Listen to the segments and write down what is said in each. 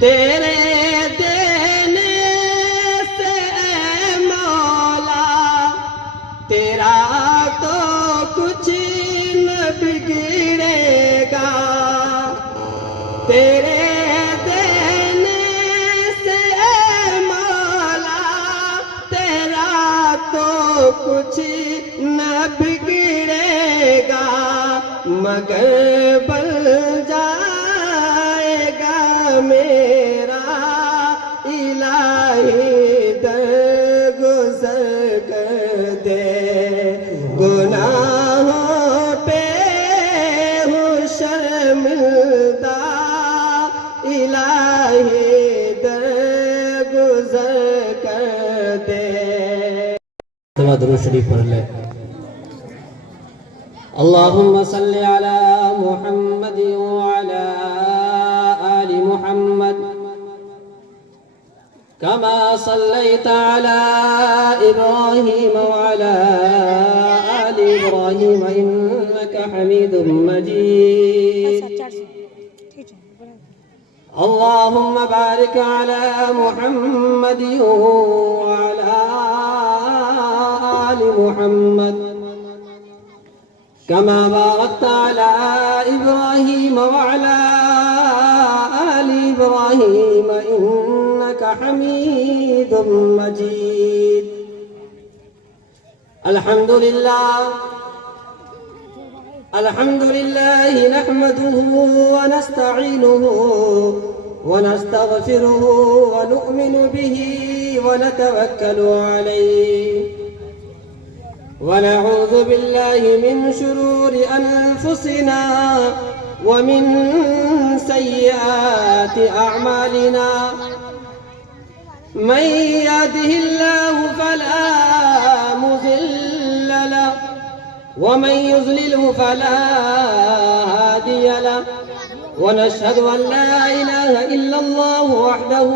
تیرے دینے سے اے مولا تیرا تو کچھ نہ بگڑے گا، تیرے دینے سے اے مولا تیرا تو کچھ نہ بگڑے گا، مگر بل جائے گا میرا الہی درگزر کر دے، گناہوں پہ ہوں شرمندہ الہی درگزر کر دے۔ درود شریف پڑھ لے۔ اللهم صل على محمد وعلى آل محمد كما صليت على إبراهيم وعلى آل إبراهيم إنك حميد مجيد، اللهم بارك على محمد وعلى آل محمد كما باركت على إبراهيم وعلى آل إبراهيم إنك حميد مجيد۔ الحمد لله نحمده ونستعينه ونستغفره ونؤمن به ونتوكل عليه، ونعوذ بالله من شرور أنفسنا ومن سيئات أعمالنا، من يهده الله فلا مضل له ومن يضلله فلا هادي له، ونشهد أن لا إله إلا الله وحده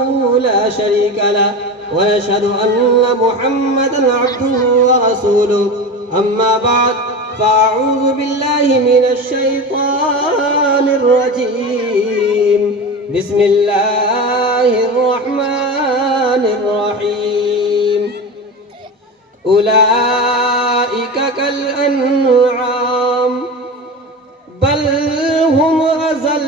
لا شريك له، ونشهد أن محمدًا عبده ورسوله، أما بعد فأعوذ بالله من الشيطان الرجيم، بسم الله الرحمن الرحيم، أولئك كالأنعام بل هم أضل،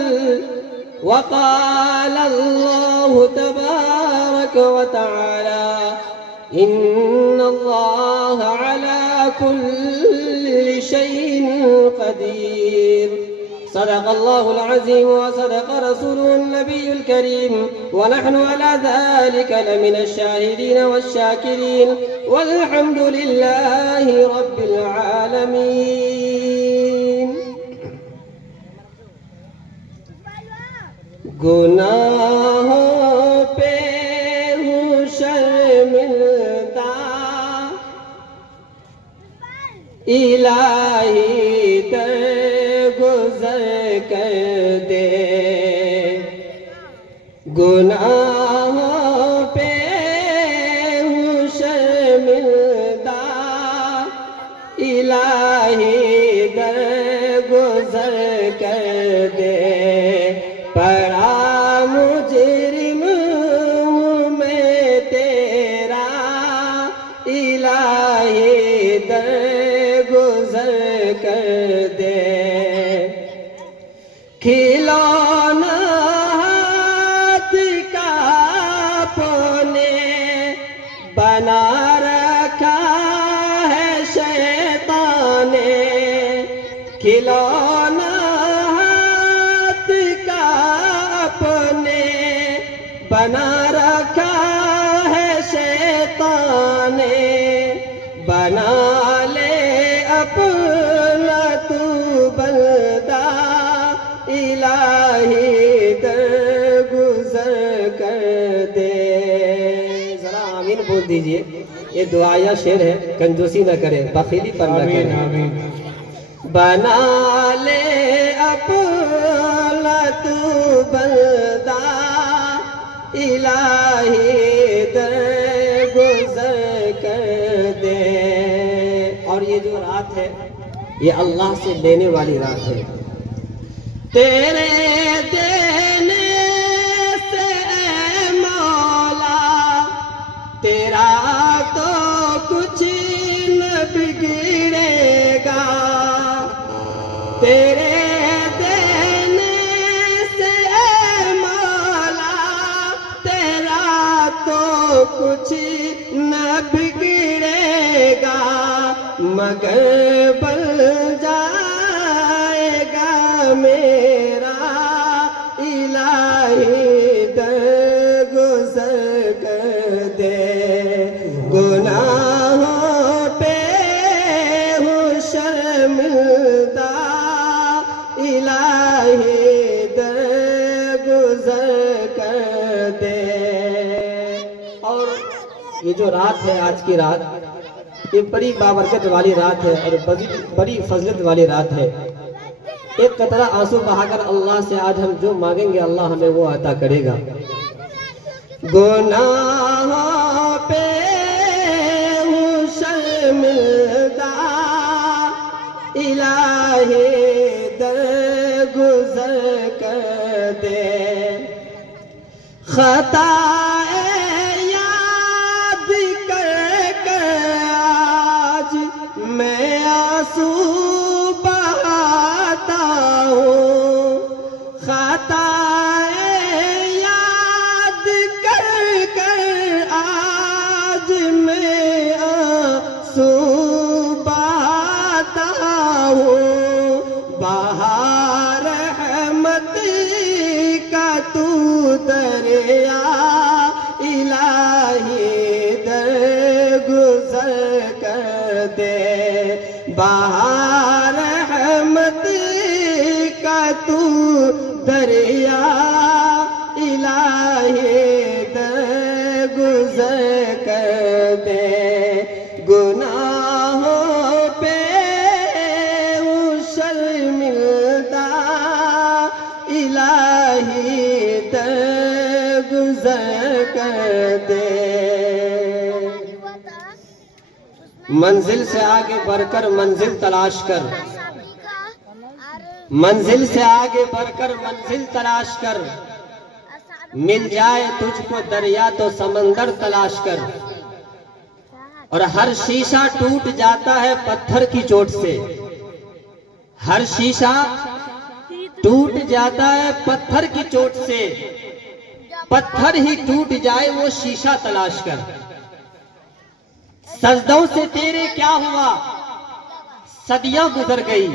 وقال الله تبارك وتعالى إن الله على كل شيء قدير، صدق الله العظيم وصدق رسوله النبي الكريم، ونحن على ذلك لمن الشاهدين والشاكرين، والحمد لله رب العالمين۔ گناہوں پہ ہوں شرمندہ الہی درگزر کر دے، گناہوں پہ ہوں شرمندہ الہی درگزر کر دے، پڑا مجرم ہوں میں تیرا الہی درگزر کر دے، کھلونا ہاتھ کا اپنے بنا رکھا ہے شیطان نے، کھلونا بنا رکھا ہے شیطان نے، بنا لے اپنا تو بندہ الہی درگزر کر دے۔ ذرا آمین بول دیجئے، یہ دعا یا شعر ہے، کنجوسی نہ کرے، بخیلی پر نہ کرے۔ بنا لے اپنا تو بندہ الہی درگزر کر دے۔ اور یہ جو رات ہے یہ اللہ سے لینے والی رات ہے، تیرے دینے سے مگر بن جائے گا میرا الہی درگزر کر دے گناہوں پہ ہوں شرمندہ الہی درگزر کر دے۔ اور یہ جو رات ہے آج کی رات یہ بڑی بابرکت والی رات ہے اور بڑی فضلت والی رات ہے۔ ایک قطرہ آنسو بہا کر اللہ سے آج ہم جو مانگیں گے اللہ ہمیں وہ عطا کرے گا۔ گناہوں پہ ہوں شرمندہ الہی درگزر کر دے خطا میں آنسو بہاتا ہوں خطائیں یاد کر کر آج میں آنسو بہاتا ہوں بہار رحمت کا تو دریا الہی درگزر کر دے بہار رحمت کا تو دریا الہی درگزر کر دے گناہوں پہ ہوں شرمندہ الہی درگزر کر دے۔ منزل سے آگے بڑھ کر منزل تلاش کر منزل سے آگے بڑھ کر منزل تلاش کر مل جائے تجھ کو دریا تو سمندر تلاش کر اور ہر شیشہ ٹوٹ جاتا ہے پتھر کی چوٹ سے ہر شیشہ ٹوٹ جاتا ہے پتھر کی چوٹ سے پتھر ہی ٹوٹ جائے وہ شیشہ تلاش کر سجدوں سے تیرے کیا ہوا صدیاں گزر گئی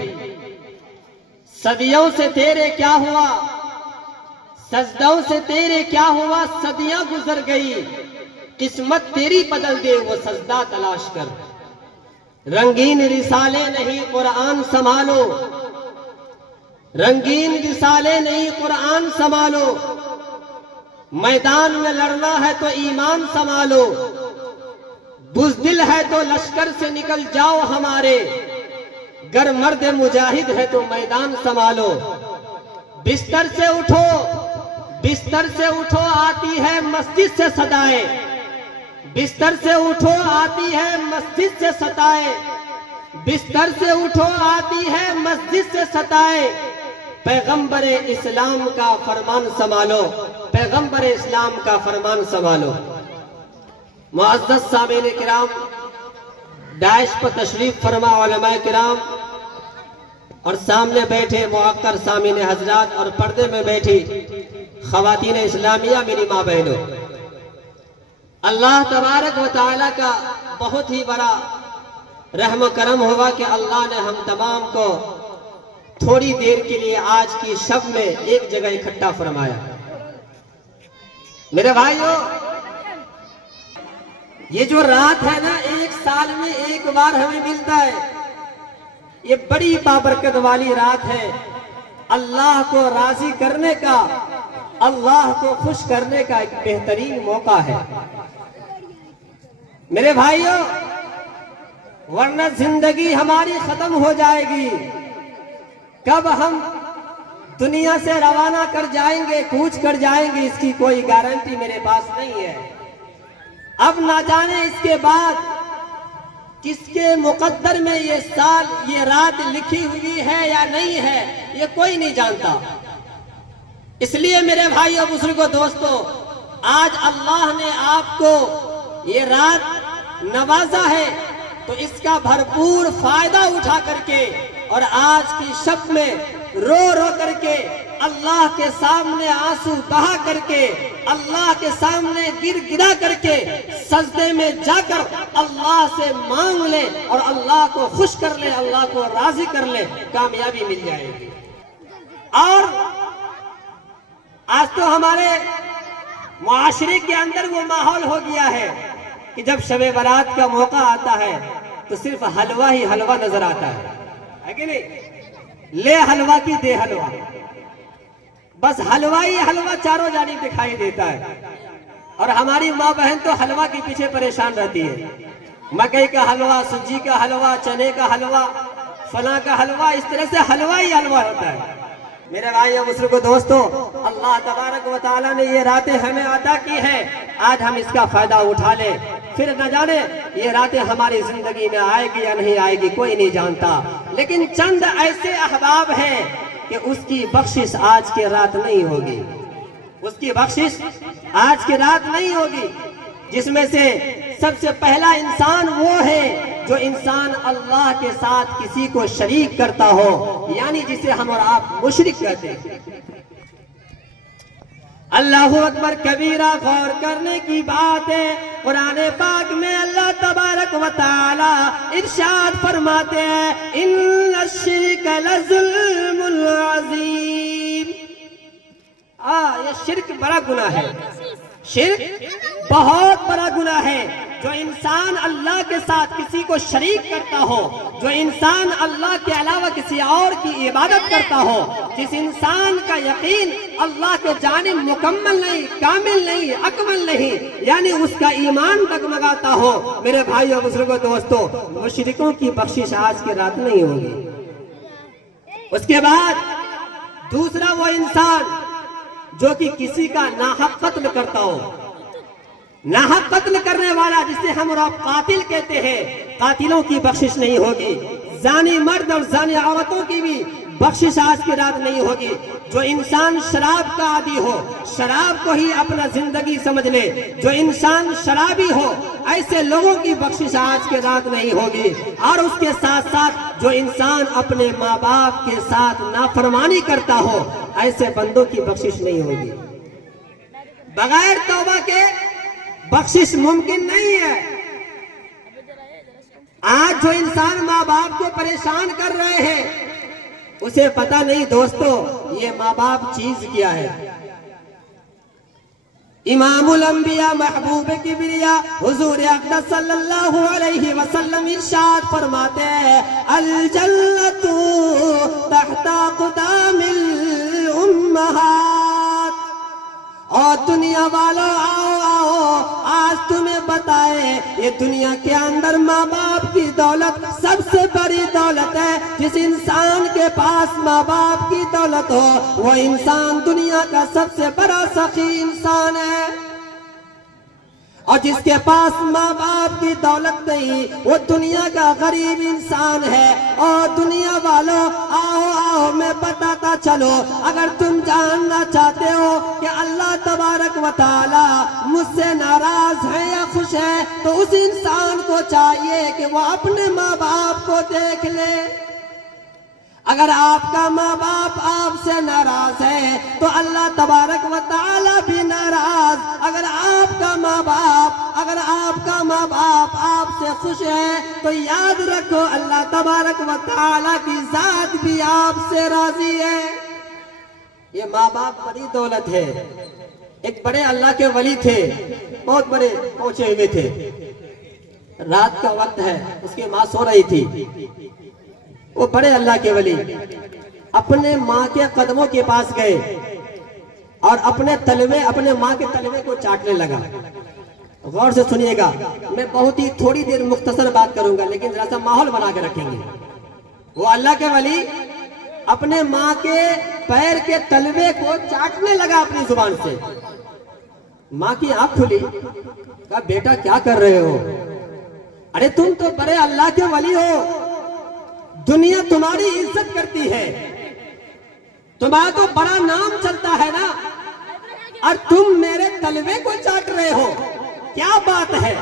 صدیوں سے تیرے کیا ہوا سجدوں سے تیرے کیا ہوا صدیاں گزر گئی قسمت تیری بدل دے وہ سجدہ تلاش کر رنگین رسالے نہیں قرآن سنبھالو رنگین رسالے نہیں قرآن سنبھالو میدان میں لڑنا ہے تو ایمان سنبھالو بزدل ہے تو لشکر سے نکل جاؤ ہمارے گر مرد مجاہد ہے تو میدان سنبھالو بستر سے اٹھو آتی ہے مسجد سے صدائے بستر سے اٹھو آتی ہے مسجد سے ستائے بستر سے اٹھو آتی ہے مسجد سے ستائے پیغمبر اسلام کا فرمان سنبھالو پیغمبر اسلام کا فرمان سنبھالو معزز سامعین کرام داعش پر تشریف فرما علماء کرام اور سامنے بیٹھے معقر سامعین حضرات اور پردے میں بیٹھی خواتین اسلامیہ میری ماں بہنوں اللہ تبارک و تعالی کا بہت ہی بڑا رحم و کرم ہوا کہ اللہ نے ہم تمام کو تھوڑی دیر کے لیے آج کی شب میں ایک جگہ اکٹھا فرمایا میرے بھائیوں یہ جو رات ہے نا ایک سال میں ایک بار ہمیں ملتا ہے یہ بڑی بابرکت والی رات ہے اللہ کو راضی کرنے کا اللہ کو خوش کرنے کا ایک بہترین موقع ہے میرے بھائیوں ورنہ زندگی ہماری ختم ہو جائے گی کب ہم دنیا سے روانہ کر جائیں گے کوچ کر جائیں گے اس کی کوئی گارنٹی میرے پاس نہیں ہے اب نہ جانے اس کے بعد کس کے مقدر میں یہ سال یہ رات لکھی ہوئی ہے یا نہیں ہے یہ کوئی نہیں جانتا اس لیے میرے بھائیوں بزرگوں دوستوں آج اللہ نے آپ کو یہ رات نوازا ہے تو اس کا بھرپور فائدہ اٹھا کر کے اور آج کی شب میں رو رو کر کے اللہ کے سامنے آنسو بہا کر کے، اللہ کے سامنے گر گرا کر کے، سجدے میں جا کر اللہ سے مانگ لے اور اللہ کو خوش کر لے، اللہ کو راضی کر لے، کامیابی مل جائے گی۔ اور آج تو ہمارے معاشرے کے اندر وہ ماحول ہو گیا ہے کہ جب شب برات کا موقع آتا ہے تو صرف حلوہ ہی حلوہ نظر آتا ہے کہ نہیں؟ لے حلوہ کی دے حلوہ، بس حلوہ ہی حلوہ چاروں جانب دکھائی دیتا ہے۔ اور ہماری ماں بہن تو حلوہ کے پیچھے پریشان رہتی ہے، مکئی کا حلوہ، سوجی کا حلوہ، چنے کا حلوہ، فلاں کا حلوہ، اس طرح سے حلوہ ہی حلوہ ہوتا ہے۔ میرے بھائی اور بزرگوں، دوستوں، اللہ تبارک و تعالیٰ نے یہ راتیں ہمیں عطا کی ہیں، آج ہم اس کا فائدہ اٹھا لیں، پھر نہ جانے یہ راتیں ہماری زندگی میں آئے گی یا نہیں آئے گی، کوئی نہیں جانتا۔ لیکن چند ایسے احباب ہیں کہ اس کی بخشش آج کے رات نہیں ہوگی، اس کی بخشش آج کے رات نہیں ہوگی، جس میں سے سب سے پہلا انسان وہ ہے جو انسان اللہ کے ساتھ کسی کو شریک کرتا ہو، یعنی جسے ہم اور آپ مشرک کہتے ہیں۔ اللہ اکبر کبیرہ، غور کرنے کی بات ہے۔ قرآن پاک میں اللہ تبارک و تعالی ارشاد فرماتے ہیں، ان الشرک لظلم عظیم۔ یہ شرک بڑا گناہ ہے، شرک بہت بڑا گناہ ہے۔ جو انسان اللہ کے ساتھ کسی کو شریک کرتا ہو، جو انسان اللہ کے علاوہ کسی اور کی عبادت کرتا ہو، جس انسان کا یقین اللہ کے جانب مکمل نہیں، کامل نہیں، اکمل نہیں، یعنی اس کا ایمان ڈگمگاتا ہو، میرے بھائیو بزرگوں دوستوں، مشرکوں کی بخشش آج کے رات نہیں ہوگی۔ اس کے بعد دوسرا وہ انسان جو کہ کسی کا ناحق قتل کرتا ہو، ناحق قتل کرنے والا، جسے ہم اور آپ قاتل کہتے ہیں، قاتلوں کی بخشش نہیں ہوگی۔ زانی مرد اور زانی عورتوں کی بھی بخشش آج کی رات نہیں ہوگی۔ جو انسان شراب کا عادی ہو، شراب کو ہی اپنا زندگی سمجھ لے، جو انسان شرابی ہو، ایسے لوگوں کی بخشش آج کی رات نہیں ہوگی۔ اور اس کے ساتھ ساتھ جو انسان اپنے ماں باپ کے ساتھ نافرمانی کرتا ہو، ایسے بندوں کی بخشش نہیں ہوگی۔ بغیر توبہ کے بخشش ممکن نہیں ہے۔ آج جو انسان ماں باپ کو پریشان کر رہے ہیں، اسے پتہ نہیں دوستو یہ ماں باپ چیز کیا ہے۔ امام الانبیاء محبوب کبریا حضور اقدس صلی اللہ علیہ وسلم ارشاد فرماتے ہیں، الجنت تحت اقدام الامہات۔ اور دنیا والوں آؤ آج تمہیں بتائے، یہ دنیا کے اندر ماں باپ کی دولت سب سے بڑی دولت ہے۔ جس انسان کے پاس ماں باپ کی دولت ہو، وہ انسان دنیا کا سب سے بڑا سخی انسان ہے۔ اور جس کے پاس ماں باپ کی دولت نہیں، وہ دنیا کا غریب انسان ہے۔ اور دنیا والوں آؤ میں بتاتا چلو، اگر تم جاننا چاہتے ہو کہ اللہ تبارک و تعالی مجھ سے ناراض ہے یا خوش ہے، تو اس انسان کو چاہیے کہ وہ اپنے ماں باپ کو دیکھ لے۔ اگر آپ کا ماں باپ آپ سے ناراض ہے تو اللہ تبارک و تعالی بھی ناراض۔ اگر آپ کا ماں باپ آپ سے خوش ہے تو یاد رکھو اللہ تبارک و تعالی کی ذات بھی آپ سے راضی ہے۔ یہ ماں باپ بڑی دولت ہے۔ ایک بڑے اللہ کے ولی تھے، بہت بڑے پہنچے ہوئے تھے، رات کا وقت ہے، اس کی ماں سو رہی تھی۔ وہ بڑے اللہ کے ولی اپنے ماں کے قدموں کے پاس گئے اور اپنے ماں کے تلوے کو چاٹنے لگا۔ غور سے سنیے گا، میں بہت ہی تھوڑی دیر مختصر بات کروں گا، لیکن ذرا سا ماحول بنا کے رکھیں گے۔ وہ اللہ کے ولی اپنے ماں کے پیر کے تلوے کو چاٹنے لگا اپنی زبان سے۔ ماں کی آنکھ کھلی، کہا بیٹا کیا کر رہے ہو؟ ارے تم تو بڑے اللہ کے ولی ہو، دنیا تمہاری عزت کرتی ہے، تمہارا تو بڑا نام چلتا ہے نا، اور تم میرے تلوے کو چاٹ رہے ہو، کیا بات ہے؟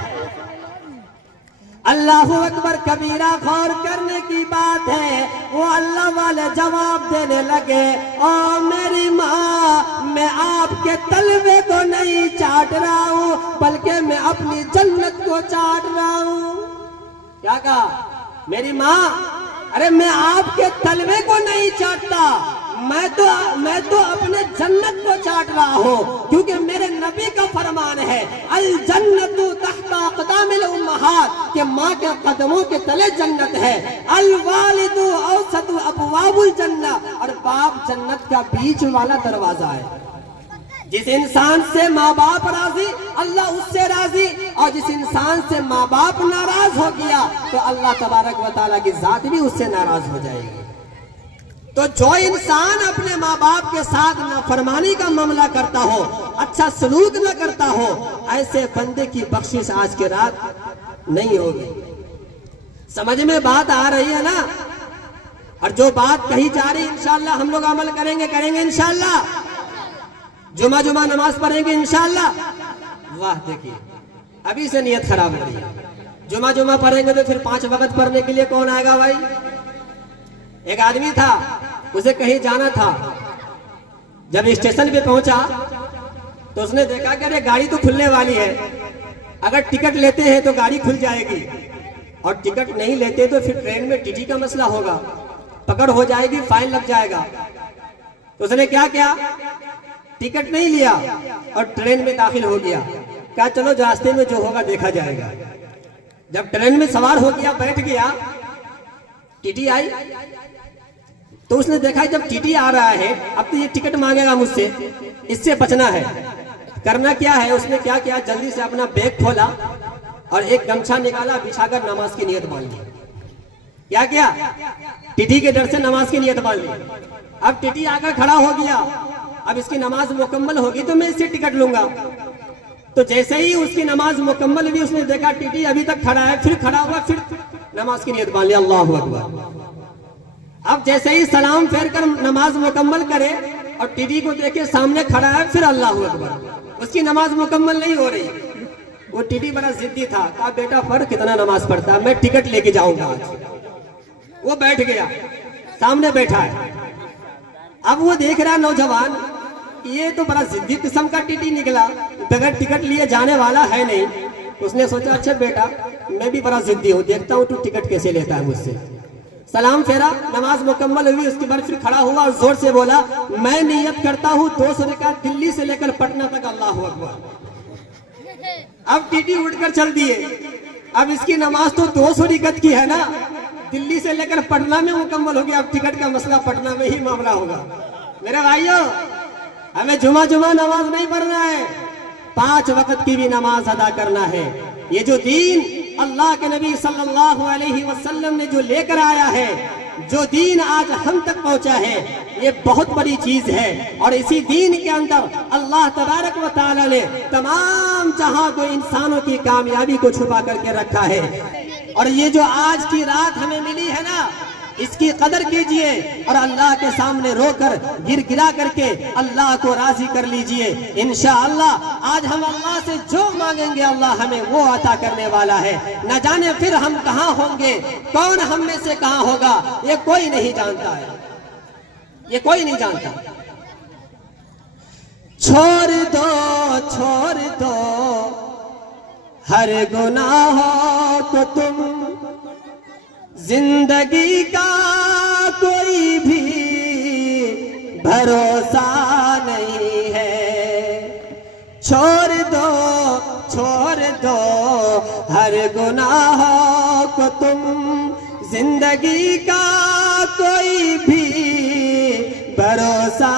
اللہ اکبر کبیرہ غور کرنے کی بات ہے. وہ اللہ والے جواب دینے لگے، او میری ماں، میں آپ کے تلوے کو نہیں چاٹ رہا ہوں بلکہ میں اپنی جنت کو چاٹ رہا ہوں. کیا کہا؟ میری ماں، ارے میں آپ کے تلوے کو نہیں چاٹتا، میں تو اپنے جنت کو چاٹ رہا ہوں، کیونکہ میرے نبی کا فرمان ہے الجنت تحت اقدام الامہات، کہ ماں کے قدموں کے تلے جنت ہے. الوالد اوسط ابواب الجنہ، اور باپ جنت کا بیچ والا دروازہ ہے. جس انسان سے ماں باپ راضی، اللہ اس سے راضی، اور جس انسان سے ماں باپ ناراض ہو گیا تو اللہ تبارک و تعالیٰ کی ذات بھی اس سے ناراض ہو جائے گی. تو جو انسان اپنے ماں باپ کے ساتھ نافرمانی کا معاملہ کرتا ہو، اچھا سلوک نہ کرتا ہو، ایسے بندے کی بخشش آج کے رات نہیں ہوگی. سمجھ میں بات آ رہی ہے نا؟ اور جو بات کہی جا رہی انشاءاللہ ہم لوگ عمل کریں گے انشاءاللہ. جمعہ نماز پڑھیں گے انشاءاللہ. واہ، دیکھیے ابھی سے نیت خراب ہو رہی ہے. جمعہ پڑھیں گے تو پھر 5 وقت پڑھنے کے لیے کون آئے گا بھائی؟ ایک آدمی تھا، اسے کہیں جانا تھا. جب اسٹیشن پہ پہنچا تو اس نے دیکھا کہ ارے گاڑی تو کھلنے والی ہے، اگر ٹکٹ لیتے ہیں تو گاڑی کھل جائے گی، اور ٹکٹ نہیں لیتے تو پھر ٹرین میں ٹی ٹی کا مسئلہ ہوگا، پکڑ ہو جائے گی، فائن لگ جائے گا. تو اس نے کیا کیا؟ ٹکٹ نہیں لیا اور ٹرین میں داخل ہو گیا. کہا چلو راستے میں جو ہوگا دیکھا جائے گا. جب ٹرین میں سوار ہو گیا، بیٹھ گیا، ٹی ٹی آئی تو اس نے دیکھا جب ٹی ٹی آ رہا ہے اب تو یہ ٹکٹ مانگے گا مجھ سے، اس سے بچنا ہے. کرنا کیا ہے؟ اس نے کیا کیا؟ جلدی سے اپنا بیگ کھولا اور ایک گمچھا نکالا، بچھا کر نماز کی نیت مان لی. کیا کیا؟ ٹی ٹی کے ڈر سے نماز کی نیت مان لی. اب ٹی ٹی آ کر کھڑا ہو گیا، اب اس کی نماز مکمل ہوگی تو میں اس سے ٹکٹ لوں گا. تو جیسے ہی اس کی نماز مکمل ہوئی، اس نے دیکھا ٹی ٹی ابھی تک کھڑا ہے، پھر کھڑا ہوا، پھر نماز کی نیت مان لی. اللہ اکبر. اب جیسے ہی سلام پھیر کر نماز مکمل کرے اور ٹی ٹی کو دیکھے سامنے کھڑا ہے، پھر اللہ اکبر. اس کی نماز مکمل نہیں ہو رہی. وہ ٹی ٹی بڑا ضدی تھا، کہا بیٹا پڑھ، کتنا نماز پڑھتا ہے، میں ٹکٹ لے کے جاؤں گا آج. وہ بیٹھ گیا، سامنے بیٹھا ہے. اب وہ دیکھ رہا نوجوان، یہ تو بڑا ضدی قسم کا ٹی ٹی نکلا، بغیر ٹکٹ لیے جانے والا ہے نہیں. اس نے سوچا اچھا بیٹا میں بھی بڑا ضدی ہوں، دیکھتا ہوں تو ٹکٹ کیسے لیتا ہے مجھ سے. سلام پھیرا، نماز مکمل ہوئی، اس کے بعد پھر کھڑا ہوا اور زور سے بولا میں نیت کرتا ہوں 200 رکعت دلی سے لے کر پٹنہ تک. اللہ اکبر. اب ٹی ٹی اٹھ کر چل دیے. اب اس کی نماز تو 200 رکعت کی ہے نا، دلی سے لے کر پٹنہ میں مکمل ہو گیا. اب ٹکٹ کا مسئلہ پٹنہ میں ہی معاملہ ہوگا. میرے بھائیوں، ہمیں جمعہ نماز نہیں پڑھنا ہے، 5 وقت کی بھی نماز ادا کرنا ہے. یہ جو دین اللہ کے نبی صلی اللہ علیہ وسلم نے جو لے کر آیا ہے، جو دین آج ہم تک پہنچا ہے، یہ بہت بڑی چیز ہے. اور اسی دین کے اندر اللہ تبارک و تعالی نے تمام جہاں کو انسانوں کی کامیابی کو چھپا کر کے رکھا ہے. اور یہ جو آج کی رات ہمیں ملی ہے نا، اس کی قدر کیجئے اور اللہ کے سامنے رو کر گرا کر کے اللہ کو راضی کر لیجئے. انشاءاللہ آج ہم اللہ سے جو مانگیں گے اللہ ہمیں وہ عطا کرنے والا ہے. نہ جانے پھر ہم کہاں ہوں گے، کون ہم میں سے کہاں ہوگا، یہ کوئی نہیں جانتا ہے، یہ کوئی نہیں جانتا. چھوڑ دو ہر گناہوں کو تم، زندگی کا کوئی بھی بھروسہ نہیں ہے. چھوڑ دو ہر گناہوں کو تم، زندگی کا کوئی بھی بھروسہ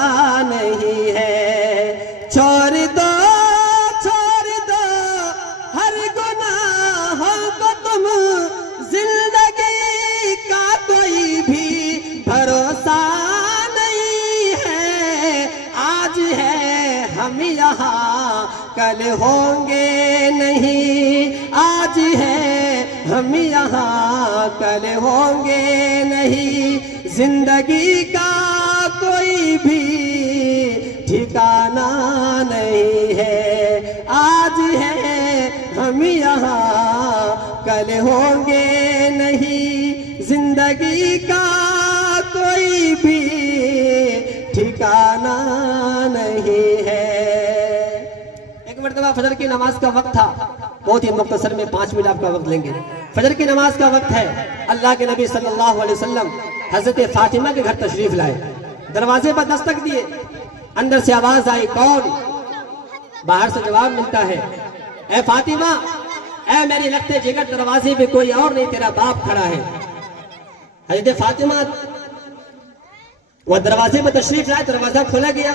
نہیں ہے. چھوڑ دو ہر گناہوں کو تم، زندگی کا کوئی بھی بھروسہ نہیں ہے. آج ہے ہم یہاں کل ہوں گے نہیں، آج ہے ہم یہاں کل ہوں گے نہیں. زندگی کا کوئی بھی ٹھکانہ نہیں ہے، آج ہے ہم یہاں پل ہوں گے نہیں، زندگی کا کوئی بھی ٹھکانہ نہیں ہے۔ ایک مرتبہ فجر کی نماز کا وقت تھا، بہت ہی مختصر میں 5 منٹ آپ کا وقت لیں گے۔ فجر کی نماز کا وقت ہے، اللہ کے نبی صلی اللہ علیہ وسلم حضرت فاطمہ کے گھر تشریف لائے، دروازے پر دستک دیے، اندر سے آواز آئی، کون؟ باہر سے جواب ملتا ہے، اے فاطمہ، اے میری لگتے جگر، دروازے پہ کوئی اور نہیں، تیرا باپ کھڑا ہے۔ حضرت فاطمہ وہ دروازے پر تشریف لائے، دروازہ کھولا گیا،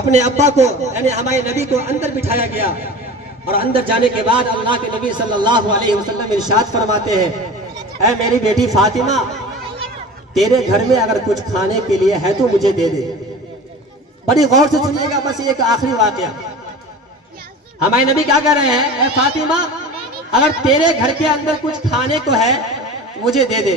اپنے ابا کو یعنی ہمارے نبی کو اندر بٹھایا گیا، اور اندر جانے کے بعد اللہ کے نبی صلی اللہ علیہ وسلم ارشاد فرماتے ہیں، اے میری بیٹی فاطمہ، تیرے گھر میں اگر کچھ کھانے کے لیے ہے تو مجھے دے دے۔ بڑی غور سے سنیے گا، بس ایک آخری واقعہ۔ ہمارے نبی کیا کہہ رہے ہیں، اے فاطمہ، اگر تیرے گھر کے اندر کچھ کھانے کو ہے مجھے دے دے۔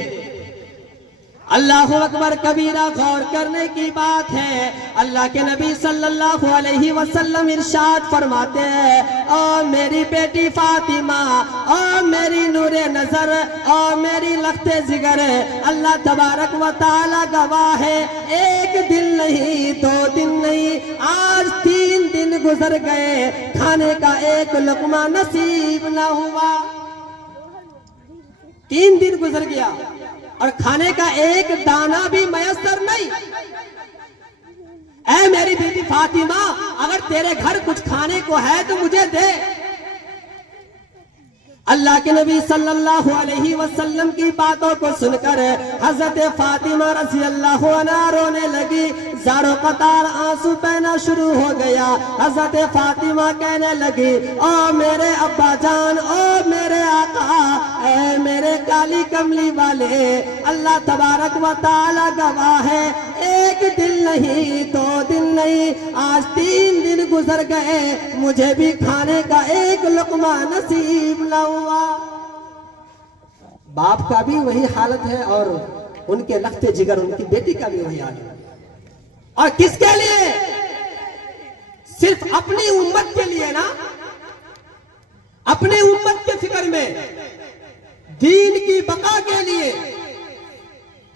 اللہ اکبر کبیرہ، غور کرنے کی بات ہے۔ اللہ کے نبی صلی اللہ علیہ وسلم ارشاد فرماتے ہیں، او میری بیٹی فاطمہ، او میری نور نظر، او میری لخت جگر، اللہ تبارک و تعالی گواہ ہے، ایک دن نہیں، 2 دن نہیں، آج 3 دن گزر گئے، کھانے کا ایک لقمہ نصیب نہ ہوا۔ 3 دن گزر گیا اور کھانے کا ایک دانہ بھی میسر نہیں۔ اے میری بیٹی فاطمہ، اگر تیرے گھر کچھ کھانے کو ہے تو مجھے دے۔ اللہ کے نبی صلی اللہ علیہ وسلم کی باتوں کو سن کر حضرت فاطمہ رضی اللہ عنہا رونے لگی، زارو قطار آنسو بہنا شروع ہو گیا۔ حضرت فاطمہ کہنے لگی، او میرے ابا جان، او میرے آقا، اے میرے کالی کملی والے، اللہ تبارک و تعالی گواہ ہے، ایک دن نہیں، 2 دن نہیں، آج 3 دن گزر گئے، مجھے بھی کھانے کا ایک لقمہ نصیب نہ ہوا۔ باپ کا بھی وہی حالت ہے، اور ان کے لخت جگر ان کی بیٹی کا بھی وہی حالت ہے۔ اور کس کے لیے؟ صرف اپنی امت کے لیے نا، اپنی امت کے فکر میں، دین کی بقا کے لیے،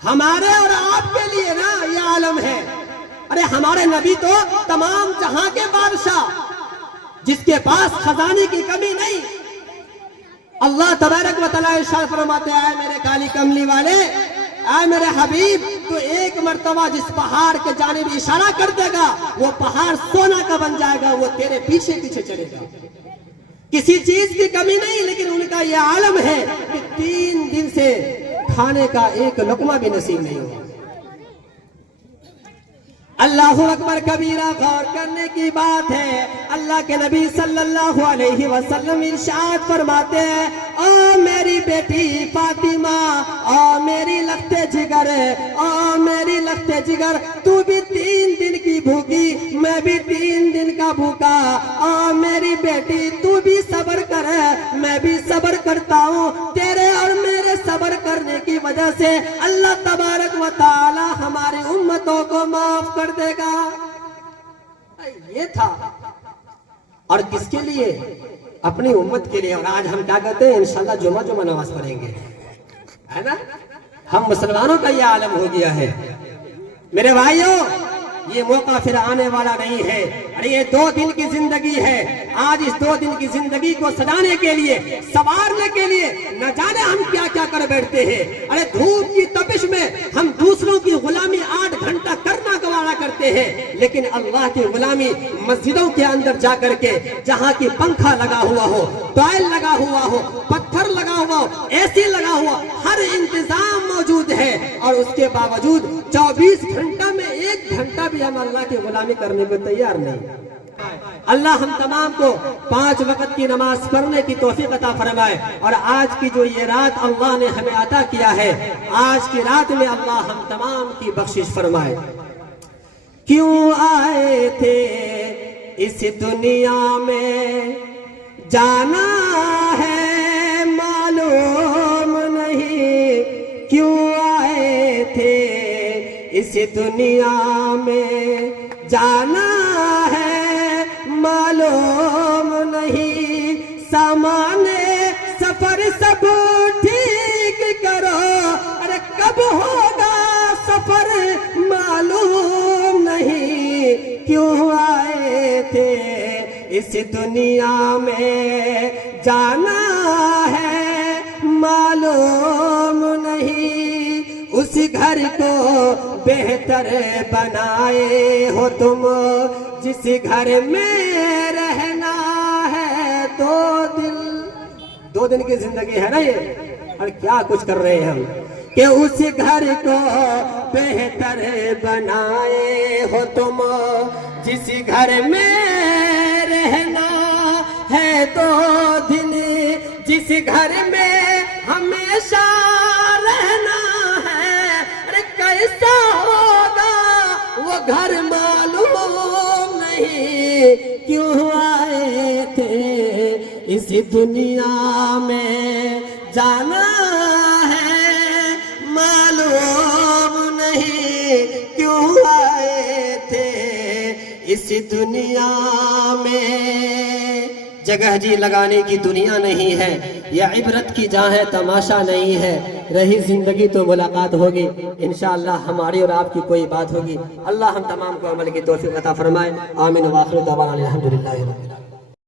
ہمارے اور آپ کے لیے نا یہ عالم ہے۔ ارے ہمارے نبی تو تمام جہاں کے بادشاہ، جس کے پاس خزانے کی کمی نہیں، اللہ تبارک و تعالی ارشاد فرماتے ہیں، اے میرے کالی کملی والے، اے میرے حبیب، تو ایک مرتبہ جس پہاڑ کے جانب اشارہ کر دے گا، وہ پہاڑ سونا کا بن جائے گا، وہ تیرے پیچھے پیچھے چلے گا۔ کسی چیز کی کمی نہیں، لیکن ان کا یہ عالم ہے کہ 3 دن سے کھانے کا ایک لقمہ بھی نصیب نہیں ہوا۔ اللہ اکبر کبیرہ، غور کرنے کی بات ہے۔ اللہ کے نبی صلی اللہ علیہ وسلم ارشاد فرماتے ہیں، او میری بیٹی فاطمہ، او میری لخت جگر، او میری لخت جگر، تو بھی 3 دن کی بھوکی، میں بھی 3 دن کا بھوکا، او میری بیٹی تو بھی صبر کر، میں بھی صبر کرتا ہوں، تیرے اور میرے صبر کرنے کی وجہ سے اللہ تبارک و تعالی ہماری امتوں کو معاف کر دے گا۔ یہ تھا، اور کس کے لیے؟ اپنی امت کے لیے۔ اور آج ہم کیا کہتے ہیں، انشاءاللہ جمعہ نماز پڑھیں گے، ہے نا؟ ہم مسلمانوں کا یہ عالم ہو گیا ہے۔ میرے بھائیوں، یہ موقع پھر آنے والا نہیں ہے۔ ارے یہ 2 دن کی زندگی ہے، آج اس 2 دن کی زندگی کو سجانے کے لیے، سنوارنے کے لیے نہ جانے ہم کیا کیا کر بیٹھتے ہیں۔ ارے دھوپ کی تپش میں ہم دوسروں کی غلامی 8 گھنٹہ کرنا گوارا کرتے ہیں، لیکن اللہ کی غلامی مسجدوں کے اندر جا کر کے، جہاں کی پنکھا لگا ہوا ہو، ٹائل لگا ہوا ہو، پتھر لگا ہوا ہو، اے سی لگا ہوا، ہر انتظام موجود ہے، اور اس کے باوجود 24 گھنٹہ میں 1 گھنٹہ بھی ہم اللہ کی غلامی کرنے کو تیار نہیں۔ اللہ ہم تمام کو 5 وقت کی نماز پڑھنے کی توفیق عطا فرمائے، اور آج کی جو یہ رات اللہ نے ہمیں عطا کیا ہے، آج کی رات میں اللہ ہم تمام کی بخشش فرمائے۔ کیوں آئے تھے اس دنیا میں، جانا ہے معلوم نہیں، کیوں آئے تھے اس دنیا میں، جانا ہے معلوم نہیں، سامان سفر سب اس دنیا میں جانا ہے معلوم نہیں، اس گھر کو بہتر بنائے ہو تم، جس گھر میں رہنا ہے دو دن کی زندگی ہے نا یہ، اور کیا کچھ کر رہے ہیں ہم کہ اس گھر کو بہتر بنائے ہو تم، جس گھر میں رہنا ہے 2 دن، جس گھر میں ہمیشہ رہنا ہے، ارے کیسا ہوگا وہ گھر معلوم نہیں، کیوں آئے تھے اس دنیا میں جانا ہے معلوم نہیں، کیوں آئے تھے اس دنیا میں۔ جگہ جی لگانے کی دنیا نہیں ہے، یہ عبرت کی جہاں ہے تماشا نہیں ہے، رہی زندگی تو ملاقات ہوگی، انشاءاللہ ہماری اور آپ کی کوئی بات ہوگی۔ اللہ ہم تمام کو عمل کی توفیق عطا فرمائے، آمین، وآخر دعوانا الحمدللہ رب العالمین۔